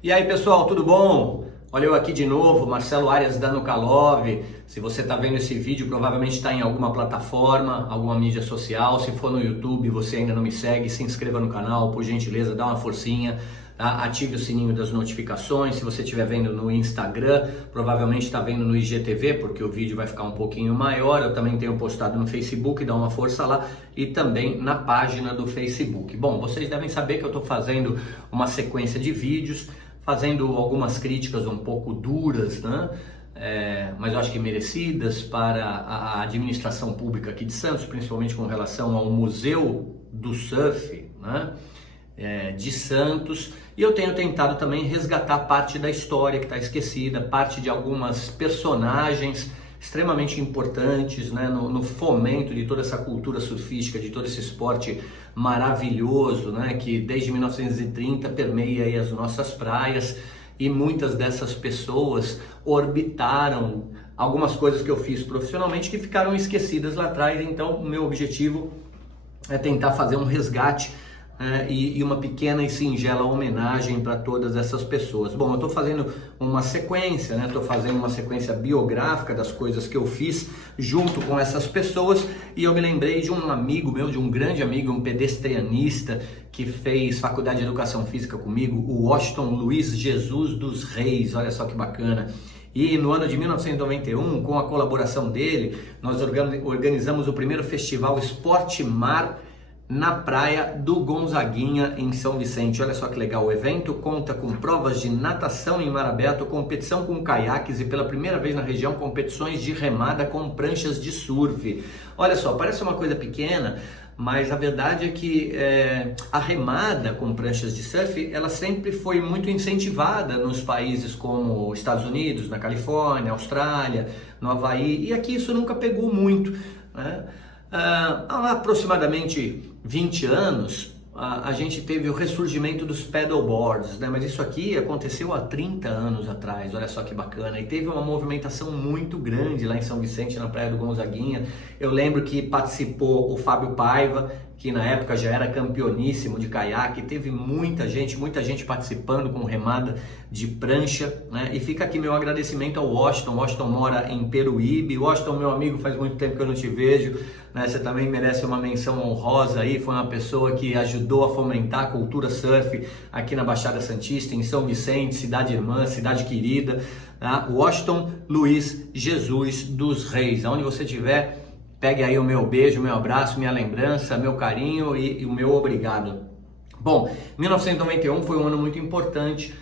E aí pessoal, tudo bom? Olha eu aqui de novo, Marcelo Arias da Nucalov. Se você está vendo esse vídeo, provavelmente está em alguma plataforma, alguma mídia social. Se for no YouTube e você ainda não me segue, se inscreva no canal, por gentileza, dá uma forcinha. Tá? Ative o sininho das notificações. Se você estiver vendo no Instagram, provavelmente está vendo no IGTV, porque o vídeo vai ficar um pouquinho maior. Eu também tenho postado no Facebook, dá uma força lá, e também na página do Facebook. Bom, vocês devem saber que eu estou fazendo uma sequência de vídeos, fazendo algumas críticas um pouco duras, né? Mas eu acho que merecidas para a administração pública aqui de Santos, principalmente com relação ao Museu do Surf, né? De Santos, e eu tenho tentado também resgatar parte da história que está esquecida, parte de algumas personagens extremamente importantes, né, no fomento de toda essa cultura surfística, de todo esse esporte maravilhoso, né, que desde 1930 permeia aí as nossas praias, e muitas dessas pessoas orbitaram algumas coisas que eu fiz profissionalmente que ficaram esquecidas lá atrás. Então o meu objetivo é tentar fazer um resgate e uma pequena e singela homenagem para todas essas pessoas. Bom, eu estou fazendo uma sequência, né? Estou fazendo uma sequência biográfica das coisas que eu fiz junto com essas pessoas, e eu me lembrei de um amigo meu, de um grande amigo, um pedestrianista que fez faculdade de Educação Física comigo, o Washington Luiz Jesus dos Reis. Olha só que bacana. E no ano de 1991, com a colaboração dele, nós organizamos o primeiro festival Esporte Mar na praia do Gonzaguinha, em São Vicente. Olha só que legal, o evento conta com provas de natação em mar aberto, competição com caiaques e pela primeira vez na região competições de remada com pranchas de surf. Olha só, parece uma coisa pequena, mas a verdade é que a remada com pranchas de surf, ela sempre foi muito incentivada nos países como Estados Unidos, na Califórnia, Austrália, no Havaí, e aqui isso nunca pegou muito, né? Há aproximadamente 20 anos, a gente teve o ressurgimento dos paddleboards, né? Mas isso aqui aconteceu há 30 anos atrás, olha só que bacana, e teve uma movimentação muito grande lá em São Vicente, na praia do Gonzaguinha. Eu lembro que participou o Fábio Paiva, que na época já era campeoníssimo de caiaque, teve muita gente participando com remada de prancha, né? E fica aqui meu agradecimento ao Washington. Washington mora em Peruíbe. Washington, meu amigo, faz muito tempo que eu não te vejo, né? Você também merece uma menção honrosa aí, foi uma pessoa que ajudou a fomentar a cultura surf aqui na Baixada Santista, em São Vicente, cidade irmã, cidade querida, tá? Washington Luiz Jesus dos Reis, aonde você estiver, pegue aí o meu beijo, meu abraço, minha lembrança, meu carinho e o meu obrigado. Bom, 1991 foi um ano muito importante,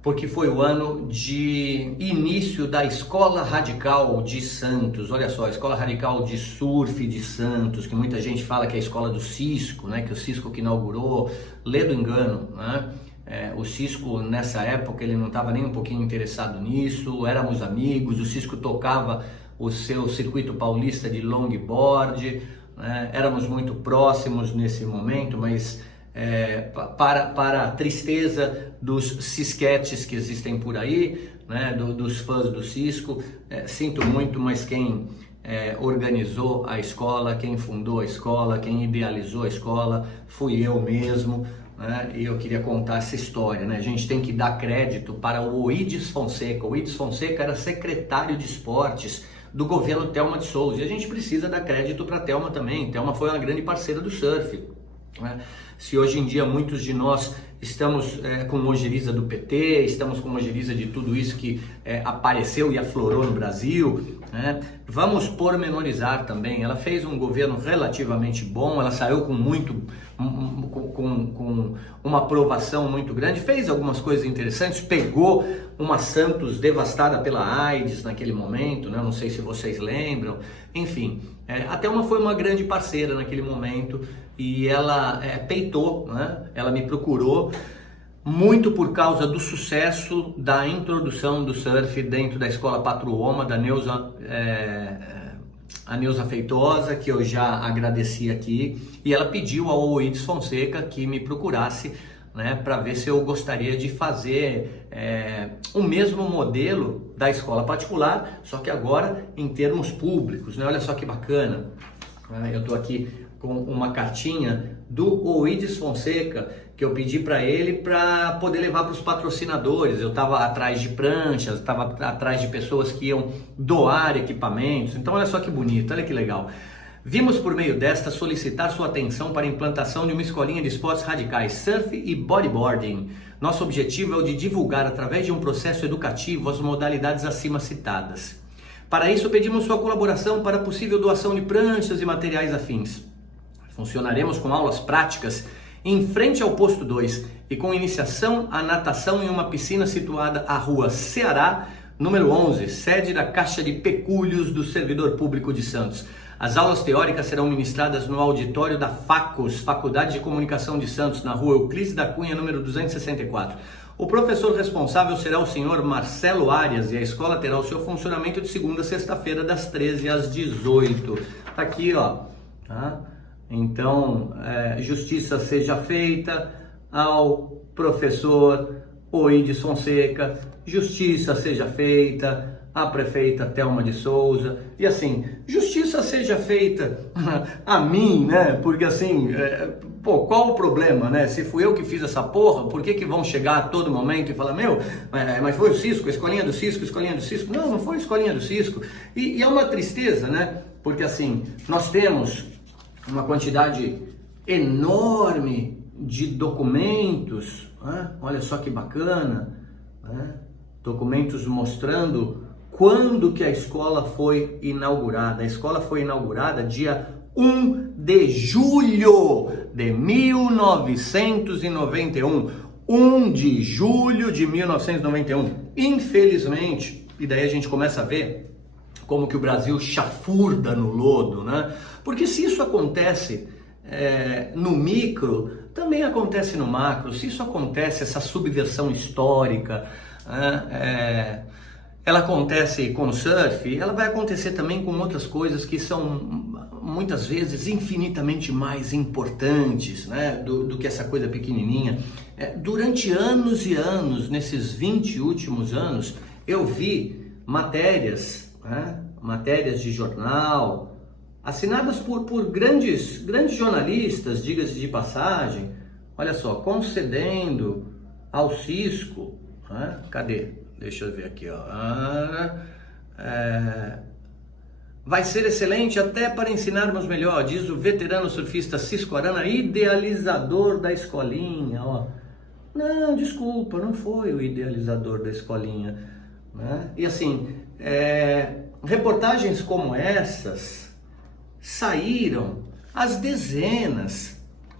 porque foi o ano de início da Escola Radical de Santos. Olha só, a Escola Radical de Surf de Santos, que muita gente fala que é a escola do Cisco, né? Que o Cisco que inaugurou, lê do engano, né? O Cisco nessa época ele não estava nem um pouquinho interessado nisso, éramos amigos, o Cisco tocava o seu circuito paulista de longboard, né? Éramos muito próximos nesse momento, mas para a tristeza dos cisquetes que existem por aí, né? Dos fãs do Cisco, sinto muito, mas quem organizou a escola, quem fundou a escola, quem idealizou a escola, fui eu mesmo, né? E eu queria contar essa história, né? A gente tem que dar crédito para o Oídes Fonseca. O Oídes Fonseca era secretário de esportes do governo Thelma de Souza, e a gente precisa dar crédito para a Thelma também. Thelma foi uma grande parceira do surf, né? Se hoje em dia muitos de nós estamos com ojeriza do PT, estamos com ojeriza de tudo isso que apareceu e aflorou no Brasil, né? Vamos pormenorizar também. Ela fez um governo relativamente bom, ela saiu com uma aprovação muito grande, fez algumas coisas interessantes, pegou uma Santos devastada pela AIDS naquele momento, né? Não sei se vocês lembram, enfim, a Thelma foi uma grande parceira naquele momento, e ela peitou, né? Ela me procurou muito por causa do sucesso da introdução do surf dentro da Escola Patruoma, da a Neuza Feitosa, que eu já agradeci aqui, e ela pediu ao Oídes Fonseca que me procurasse, né, para ver se eu gostaria de fazer o mesmo modelo da escola particular, só que agora em termos públicos, né? Olha só que bacana, eu estou aqui com uma cartinha do Oídes Fonseca, que eu pedi para ele para poder levar para os patrocinadores. Eu estava atrás de pranchas, estava atrás de pessoas que iam doar equipamentos. Então olha só que bonito, olha que legal. Vimos por meio desta solicitar sua atenção para a implantação de uma escolinha de esportes radicais, surf e bodyboarding. Nosso objetivo é o de divulgar através de um processo educativo as modalidades acima citadas. Para isso pedimos sua colaboração para possível doação de pranchas e materiais afins. Funcionaremos com aulas práticas em frente ao posto 2 e com iniciação à natação em uma piscina situada à Rua Ceará, número 11, sede da Caixa de Pecúlios do Servidor Público de Santos. As aulas teóricas serão ministradas no auditório da FACOS, Faculdade de Comunicação de Santos, na Rua Euclides da Cunha, número 264. O professor responsável será o senhor Marcelo Arias e a escola terá o seu funcionamento de segunda a sexta-feira, das 13 às 18. Tá aqui, ó. Tá? Então, justiça seja feita ao professor Oídes Fonseca, justiça seja feita à prefeita Thelma de Souza, e assim, justiça seja feita a mim, né? Porque assim, qual o problema, né? Se fui eu que fiz essa porra, por que vão chegar a todo momento e falar, mas foi o Cisco, a escolinha do Cisco, a escolinha do Cisco? Não, não foi a escolinha do Cisco. E é uma tristeza, né? Porque assim, nós temos uma quantidade enorme de documentos, né? Olha só que bacana, né? Documentos mostrando quando que a escola foi inaugurada. A escola foi inaugurada dia 1 de julho de 1991. 1 de julho de 1991. Infelizmente, e daí a gente começa a ver como que o Brasil chafurda no lodo, né? Porque se isso acontece no micro, também acontece no macro. Se isso acontece, essa subversão histórica, ela acontece com o surf, ela vai acontecer também com outras coisas que são muitas vezes infinitamente mais importantes, né, do que essa coisa pequenininha. Durante anos e anos, nesses 20 últimos anos, eu vi matérias, né, matérias de jornal, assinadas por grandes jornalistas, diga-se de passagem, olha só, concedendo ao Cisco, né, cadê? Deixa eu ver aqui, ó. Vai ser excelente até para ensinarmos melhor, diz o veterano surfista Cisco Arana, idealizador da escolinha, ó. Não, desculpa, não foi o idealizador da escolinha, né? E assim, reportagens como essas saíram às dezenas,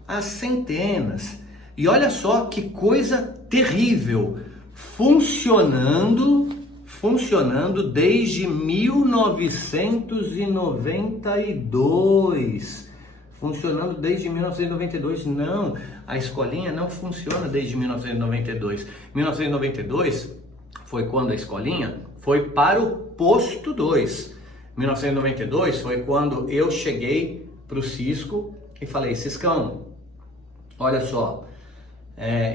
às centenas. E olha só que coisa terrível, funcionando desde 1992. Funcionando desde 1992. Não, a escolinha não funciona desde 1992. 1992 foi quando a escolinha foi para o posto 2. 1992 foi quando eu cheguei para o Cisco e falei, Ciscão, olha só,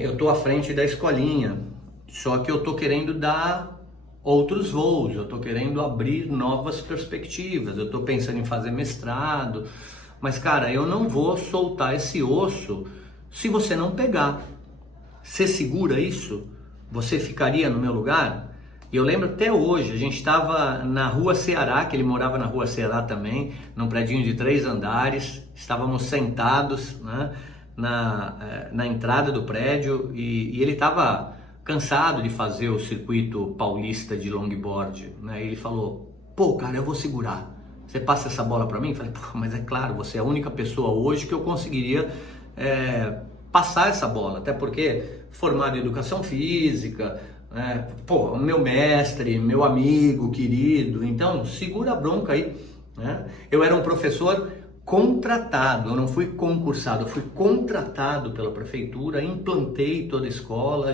eu tô à frente da escolinha, só que eu tô querendo dar outros voos, eu tô querendo abrir novas perspectivas, eu tô pensando em fazer mestrado, mas cara, eu não vou soltar esse osso se você não pegar. Você segura isso? Você ficaria no meu lugar? E eu lembro até hoje, a gente estava na Rua Ceará, que ele morava na Rua Ceará também, num predinho de 3 andares, estávamos sentados, né, na entrada do prédio e ele estava cansado de fazer o circuito paulista de longboard, né? Ele falou, pô, cara, eu vou segurar, você passa essa bola para mim? Eu falei, pô, mas é claro, você é a única pessoa hoje que eu conseguiria passar essa bola, até porque formado em educação física, pô, meu mestre, meu amigo querido, então segura a bronca aí, né? Eu era um professor contratado, eu não fui concursado, eu fui contratado pela prefeitura, implantei toda a escola,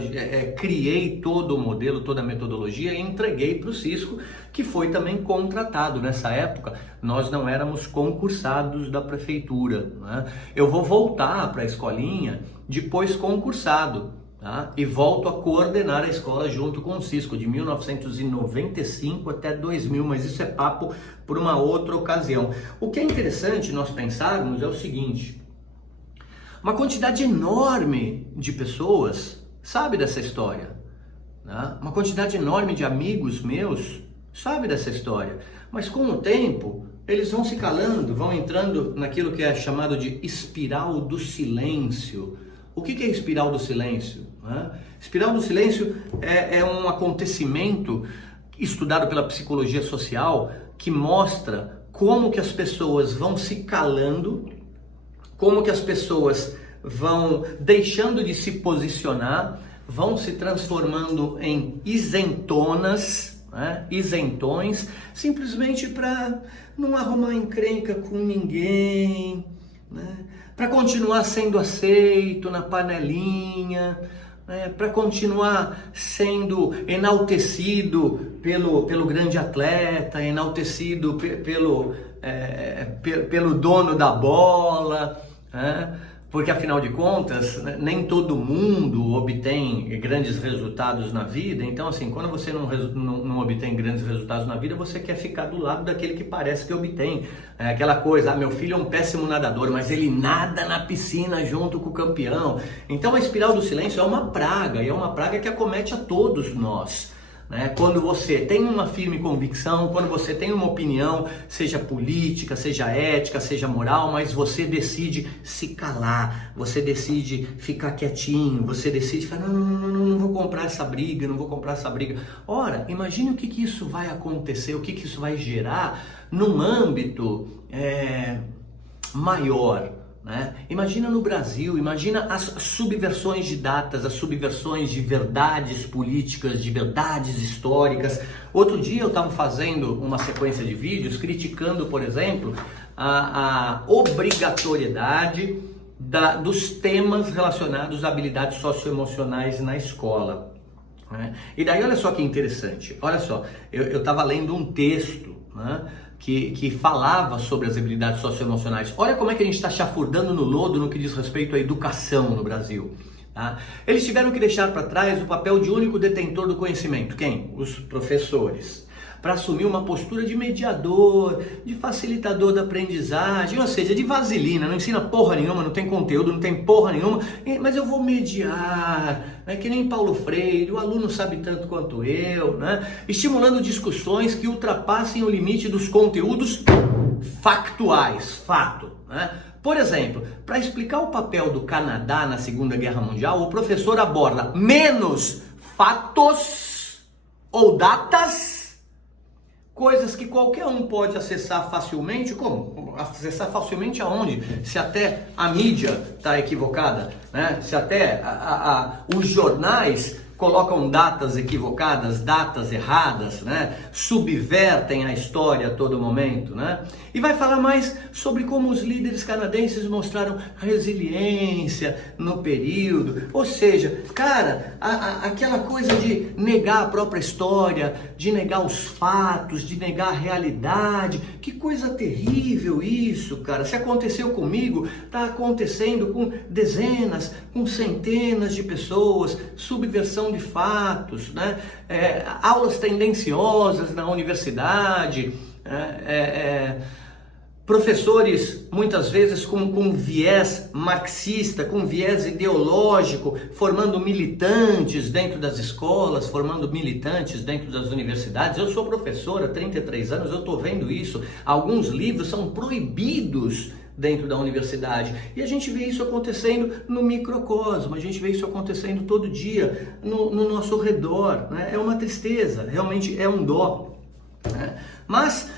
criei todo o modelo, toda a metodologia e entreguei para o Cisco, que foi também contratado. Nessa época, nós não éramos concursados da prefeitura, né? Eu vou voltar para a escolinha depois concursado, tá? E volto a coordenar a escola junto com o Cisco, de 1995 até 2000, mas isso é papo por uma outra ocasião. O que é interessante nós pensarmos é o seguinte: uma quantidade enorme de pessoas sabe dessa história, né? Uma quantidade enorme de amigos meus sabe dessa história, mas com o tempo eles vão se calando, vão entrando naquilo que é chamado de espiral do silêncio. O que é espiral do silêncio? Espiral do silêncio é um acontecimento estudado pela psicologia social que mostra como que as pessoas vão se calando, como que as pessoas vão deixando de se posicionar, vão se transformando em isentonas, isentões, simplesmente para não arrumar encrenca com ninguém, né? Para continuar sendo aceito na panelinha, né? Para continuar sendo enaltecido pelo grande atleta, enaltecido pelo dono da bola, né? Porque afinal de contas, nem todo mundo obtém grandes resultados na vida. Então assim, quando você não obtém grandes resultados na vida, você quer ficar do lado daquele que parece que obtém. É aquela coisa, meu filho é um péssimo nadador, mas ele nada na piscina junto com o campeão. Então a espiral do silêncio é uma praga, e é uma praga que acomete a todos nós. Quando você tem uma firme convicção, quando você tem uma opinião, seja política, seja ética, seja moral, mas você decide se calar, você decide ficar quietinho, você decide falar, não vou comprar essa briga, não vou comprar essa briga. Ora, imagine o que isso vai acontecer, o que isso vai gerar num âmbito maior. Imagina no Brasil, imagina as subversões de datas, as subversões de verdades políticas, de verdades históricas. Outro dia eu estava fazendo uma sequência de vídeos criticando, por exemplo, a obrigatoriedade dos temas relacionados a habilidades socioemocionais na escola. E daí olha só que interessante, olha só, eu estava lendo um texto, que falava sobre as habilidades socioemocionais. Olha como é que a gente está chafurdando no lodo no que diz respeito à educação no Brasil. Tá? Eles tiveram que deixar para trás o papel de único detentor do conhecimento. Quem? Os professores. Para assumir uma postura de mediador, de facilitador da aprendizagem, ou seja, de vaselina, não ensina porra nenhuma, não tem conteúdo, não tem porra nenhuma, mas eu vou mediar, que nem Paulo Freire, o aluno sabe tanto quanto eu, estimulando discussões que ultrapassem o limite dos conteúdos factuais, fato. Por exemplo, para explicar o papel do Canadá na Segunda Guerra Mundial, o professor aborda menos fatos ou datas, coisas que qualquer um pode acessar facilmente. Como? Acessar facilmente aonde? Se até a mídia está equivocada, se até os jornais colocam datas equivocadas, datas erradas, subvertem a história a todo momento, E vai falar mais sobre como os líderes canadenses mostraram resiliência no período. Ou seja, cara, aquela coisa de negar a própria história, de negar os fatos, de negar a realidade. Que coisa terrível isso, cara. Se aconteceu comigo, está acontecendo com dezenas, com centenas de pessoas. Subversão de fatos, aulas tendenciosas na universidade, professores muitas vezes com viés marxista, com viés ideológico, formando militantes dentro das escolas, formando militantes dentro das universidades. Eu sou professor há 33 anos, eu estou vendo isso. Alguns livros são proibidos dentro da universidade, e a gente vê isso acontecendo no microcosmo, a gente vê isso acontecendo todo dia no nosso redor, É uma tristeza, realmente é um dó, Mas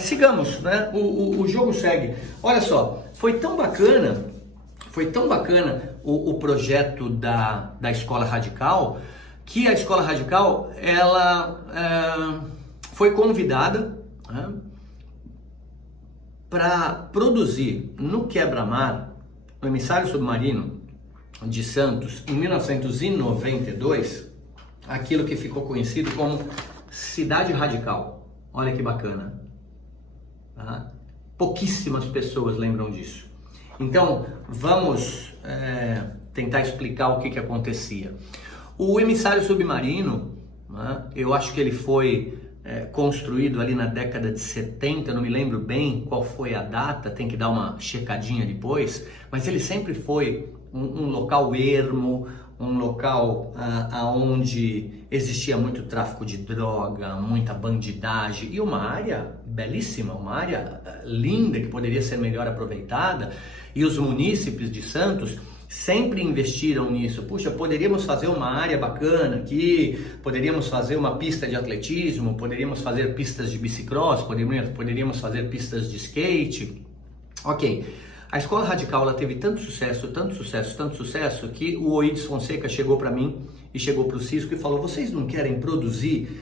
sigamos, O jogo segue. Olha só, foi tão bacana o projeto da Escola Radical, que a Escola Radical ela foi convidada para produzir no Quebra-Mar, o Emissário Submarino de Santos, em 1992, aquilo que ficou conhecido como Cidade Radical. Olha que bacana. Pouquíssimas pessoas lembram disso. Então, vamos tentar explicar o que acontecia. O emissário submarino, né, eu acho que ele foi construído ali na década de 70, não me lembro bem qual foi a data, tem que dar uma checadinha depois, mas ele sempre foi um local ermo, um local onde existia muito tráfico de droga, muita bandidagem e uma área belíssima, uma área linda que poderia ser melhor aproveitada, e os munícipes de Santos sempre investiram nisso. Puxa, poderíamos fazer uma área bacana aqui, poderíamos fazer uma pista de atletismo, poderíamos fazer pistas de bicicross, poderíamos fazer pistas de skate. Ok, a Escola Radical ela teve tanto sucesso que o Oides Fonseca chegou para mim e chegou para o Cisco e falou: vocês não querem produzir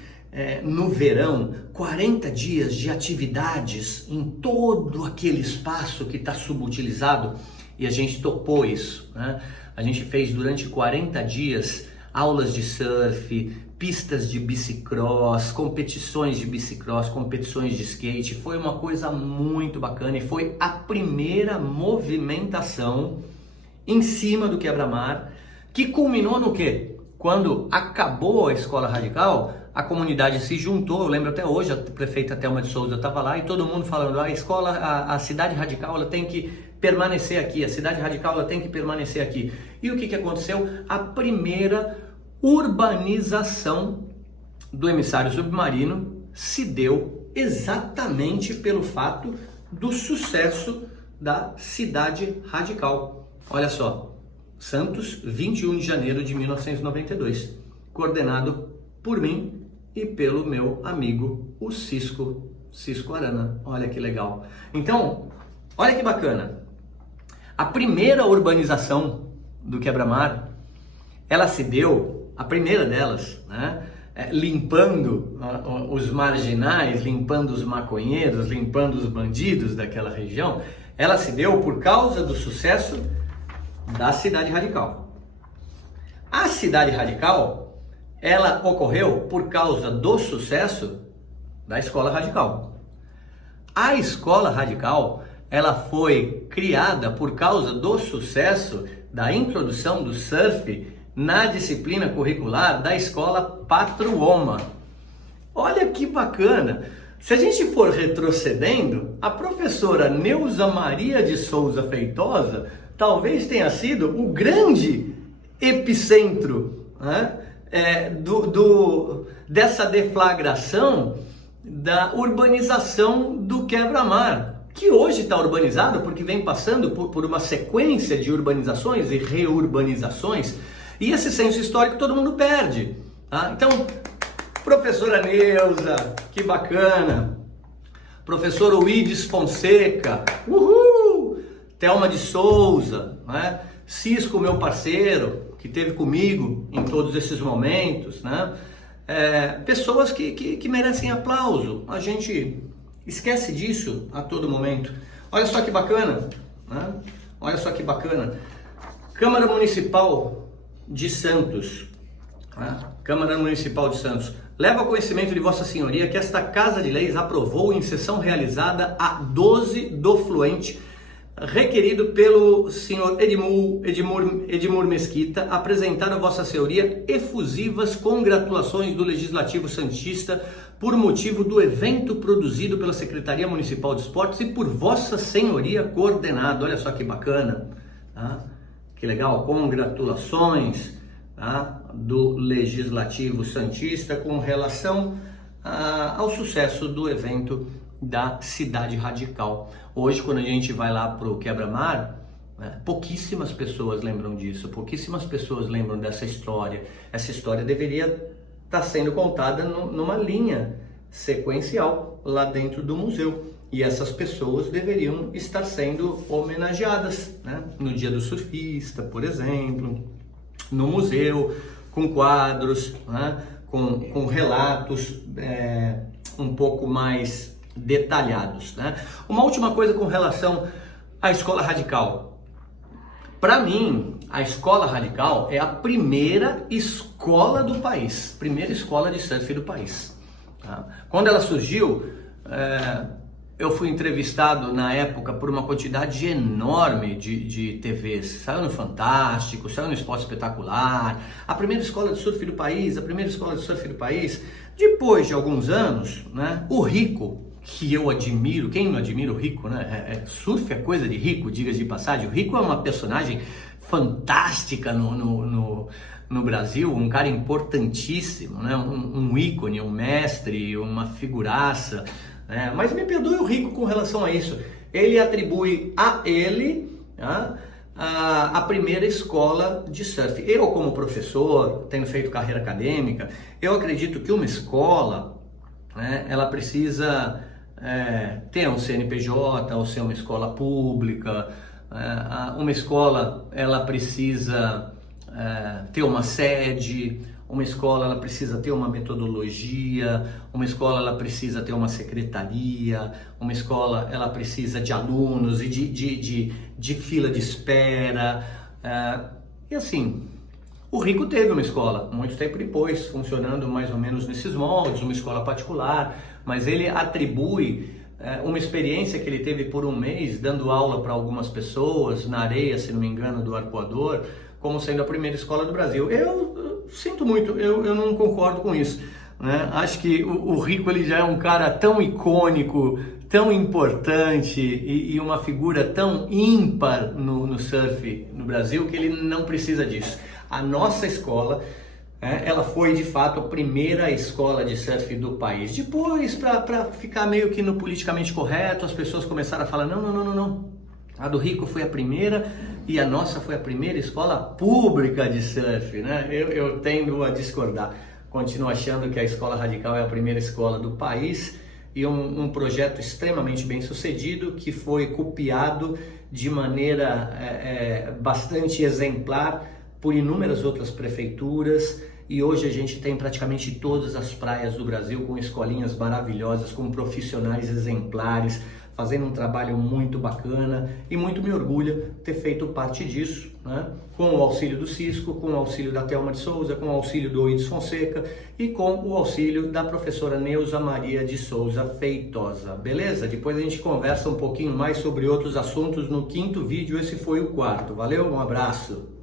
no verão 40 dias de atividades em todo aquele espaço que está subutilizado? E a gente topou isso, né? A gente fez durante 40 dias aulas de surf, pistas de bicicross, competições de bicicross, competições de skate. Foi uma coisa muito bacana e foi a primeira movimentação em cima do quebra-mar, que culminou no quê? Quando acabou a Escola Radical, a comunidade se juntou. Eu lembro até hoje, a prefeita Thelma de Souza estava lá e todo mundo falando: a cidade radical ela tem que permanecer aqui, a cidade radical ela tem que permanecer aqui. E o que aconteceu? A primeira urbanização do emissário submarino se deu exatamente pelo fato do sucesso da cidade radical. Olha só, Santos, 21 de janeiro de 1992, coordenado por mim e pelo meu amigo, o Cisco Arana. Olha que legal. Então, olha que bacana. A primeira urbanização do quebra-mar, ela se deu, a primeira delas, né, limpando os marginais, limpando os maconheiros, limpando os bandidos daquela região, ela se deu por causa do sucesso da cidade radical. A cidade radical, ela ocorreu por causa do sucesso da escola radical. A escola radical, ela foi criada por causa do sucesso da introdução do surf na disciplina curricular da escola Patruoma. Olha que bacana! Se a gente for retrocedendo, a professora Neuza Maria de Souza Feitosa talvez tenha sido o grande epicentro, né, dessa deflagração da urbanização do quebra-mar, que hoje está urbanizado porque vem passando por uma sequência de urbanizações e reurbanizações, e esse senso histórico todo mundo perde. Tá? Então, professora Neuza, que bacana, professor Oides Fonseca, uhul! Thelma de Souza, né? Cisco, meu parceiro, que esteve comigo em todos esses momentos, né? Pessoas que merecem aplauso. A gente esquece disso a todo momento. Olha só que bacana, né? Olha só que bacana. Câmara Municipal de Santos, né? Câmara Municipal de Santos. Leva ao conhecimento de Vossa Senhoria que esta Casa de Leis aprovou em sessão realizada a 12 do fluente, requerido pelo senhor Edmur Mesquita, apresentar a Vossa Senhoria efusivas congratulações do Legislativo Santista por motivo do evento produzido pela Secretaria Municipal de Esportes e por Vossa Senhoria coordenado. Olha só que bacana, tá? Que legal, congratulações, tá, do Legislativo Santista com relação ao sucesso do evento da Cidade Radical. Hoje, quando a gente vai lá para o quebra-mar, né, pouquíssimas pessoas lembram disso, pouquíssimas pessoas lembram dessa história. Essa história deveria estar sendo contada numa linha sequencial lá dentro do museu. E essas pessoas deveriam estar sendo homenageadas, né? No Dia do Surfista, por exemplo, no museu, com quadros, né? com relatos um pouco mais detalhados, né? Uma última coisa com relação à Escola Radical. Para mim, a Escola Radical é a primeira escola do país, primeira escola de surf do país. Tá? Quando ela surgiu, eu fui entrevistado na época por uma quantidade enorme de TVs. Saiu no Fantástico, saiu no Esporte Espetacular, a primeira escola de surf do país, a primeira escola de surf do país. Depois de alguns anos, né, o Rico, que eu admiro, quem não admira o Rico, né? Surf é coisa de rico, diga de passagem. O Rico é uma personagem fantástica no Brasil, um cara importantíssimo, né? Um ícone, um mestre, uma figuraça. Mas me perdoe o Rico com relação a isso. Ele atribui a ele a primeira escola de surf. Eu, como professor, tenho feito carreira acadêmica, eu acredito que uma escola, né, ela precisa ter um CNPJ, ou ser uma escola pública. Uma escola, ela precisa ter uma sede. Uma escola, ela precisa ter uma metodologia. Uma escola, ela precisa ter uma secretaria. Uma escola, ela precisa de alunos e de fila de espera. E assim, o Rico teve uma escola, muito tempo depois, funcionando mais ou menos nesses moldes, uma escola particular, mas ele atribui uma experiência que ele teve por um mês, dando aula para algumas pessoas, na areia, se não me engano, do Arpoador, como sendo a primeira escola do Brasil. Eu sinto muito, eu não concordo com isso, né? Acho que o Rico, ele já é um cara tão icônico, tão importante e uma figura tão ímpar no surf no Brasil, que ele não precisa disso. A nossa escola, ela foi de fato a primeira escola de surf do país. Depois, para ficar meio que no politicamente correto, as pessoas começaram a falar, não. A do Rico foi a primeira e a nossa foi a primeira escola pública de surf, né? Eu tendo a discordar. Continuo achando que a Escola Radical é a primeira escola do país e um projeto extremamente bem sucedido, que foi copiado de maneira bastante exemplar por inúmeras outras prefeituras, e hoje a gente tem praticamente todas as praias do Brasil com escolinhas maravilhosas, com profissionais exemplares, fazendo um trabalho muito bacana, e muito me orgulha ter feito parte disso, né? Com o auxílio do Cisco, com o auxílio da Thelma de Souza, com o auxílio do Oides Fonseca e com o auxílio da professora Neuza Maria de Souza Feitosa, beleza? Depois a gente conversa um pouquinho mais sobre outros assuntos no 5º vídeo, esse foi o 4º, valeu? Um abraço!